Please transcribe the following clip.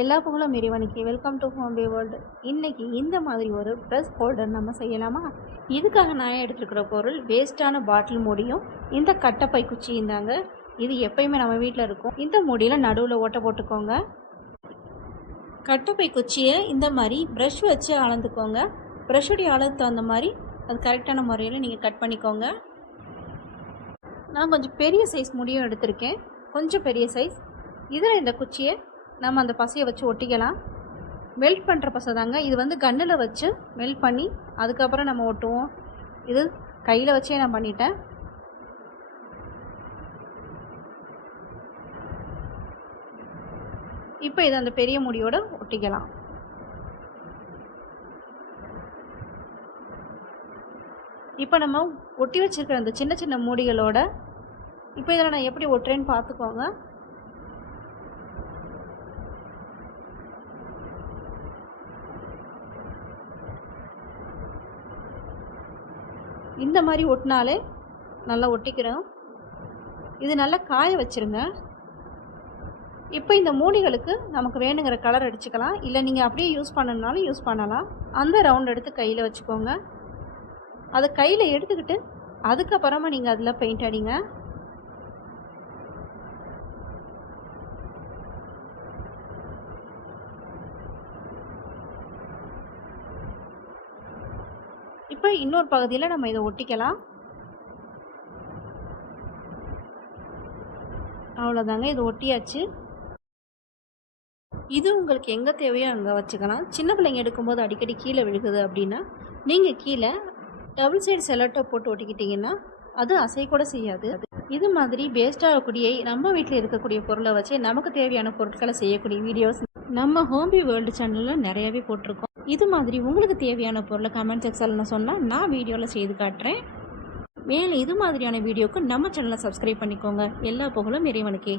எல்லா புகழும் இறைவனுக்கு. Welcome to home pay world. இன்றைக்கி இந்த மாதிரி ஒரு ப்ரெஸ் ஹோல்டர் நம்ம செய்யலாமா? இதுக்காக நான் எடுத்துருக்கிற பொருள் வேஸ்ட்டான பாட்டில் மூடியும் இந்த கட்டைப்பை குச்சியும் தாங்க. இது எப்பயுமே நம்ம வீட்டில் இருக்கும். இந்த மூடியில் நடுவில் ஓட்டை போட்டுக்கோங்க. கட்டைப்பை குச்சியை இந்த மாதிரி ப்ரஷ் வச்சு அளந்துக்கோங்க. ப்ரஷ்ஷுடைய அளவுக்கு தகுந்த மாதிரி அது கரெக்டான முறையில் நீங்கள் கட் பண்ணிக்கோங்க. நான் கொஞ்சம் பெரிய சைஸ் மூடியும் எடுத்திருக்கேன், கொஞ்சம் பெரிய சைஸ். இதில் இந்த குச்சியை நம்ம அந்த பசையை வச்சு ஒட்டிக்கலாம். மெல்ட் பண்ணுற பசை தாங்க இது. கன்னில் வச்சு மெல்ட் பண்ணி அதுக்கப்புறம் நம்ம ஒட்டுவோம். இது கையில் வச்சே நான் பண்ணிட்டேன். இப்போ இது அந்த பெரிய மூடியோட ஒட்டிக்கலாம். இப்போ நம்ம ஒட்டி வச்சுருக்கிற அந்த சின்ன சின்ன மூடிகளோட இப்போ இதில் நான் எப்படி ஒட்டுறேன்னு பார்த்துக்கோங்க. இந்த மாதிரி ஒட்டினாலே நல்லா ஒட்டிக்கிறோம். இது நல்லா காய வச்சுருங்க. இப்போ இந்த மூடிகளுக்கு நமக்கு வேணுங்கிற கலர் அடிச்சுக்கலாம். இல்லை நீங்கள் அப்படியே யூஸ் பண்ணணுனாலும் யூஸ் பண்ணலாம். அந்த ரவுண்ட் எடுத்து கையில் வச்சுக்கோங்க. அதை கையில் எடுத்துக்கிட்டு அதுக்கப்புறமா நீங்கள் அதில் பெயிண்ட் அடிங்க. இப்போ இன்னொரு பகுதியில் நம்ம இதை ஒட்டிக்கலாம். அவ்வளோதாங்க, இது ஒட்டியாச்சு. இது உங்களுக்கு எங்கே தேவையோ அங்கே வச்சுக்கலாம். சின்ன பிள்ளைங்க எடுக்கும்போது அடிக்கடி கீழே விழுகுது அப்படின்னா நீங்கள் கீழே டபுள் சைடு செலோட்டை போட்டு ஒட்டிக்கிட்டிங்கன்னா அது அசை கூட செய்யாது. இது மாதிரி வேஸ்டாகக்கூடிய நம்ம வீட்டில் இருக்கக்கூடிய பொருளை வச்சு நமக்கு தேவையான பொருட்களை செய்யக்கூடிய வீடியோஸ் நம்ம ஹோம் பே வேர்ல்டு சேனலில் நிறையாவே போட்டிருக்கோம். இது மாதிரி உங்களுக்கு தேவையான பொருளை கமெண்ட் செக்ஷனில் சொன்னால் நான் வீடியோவில் செய்து காட்டுறேன். மேலே இது மாதிரியான வீடியோவுக்கு நம்ம சேனலை சப்ஸ்கிரைப் பண்ணிக்கோங்க. எல்லா புகழும் இறைவனுக்கே.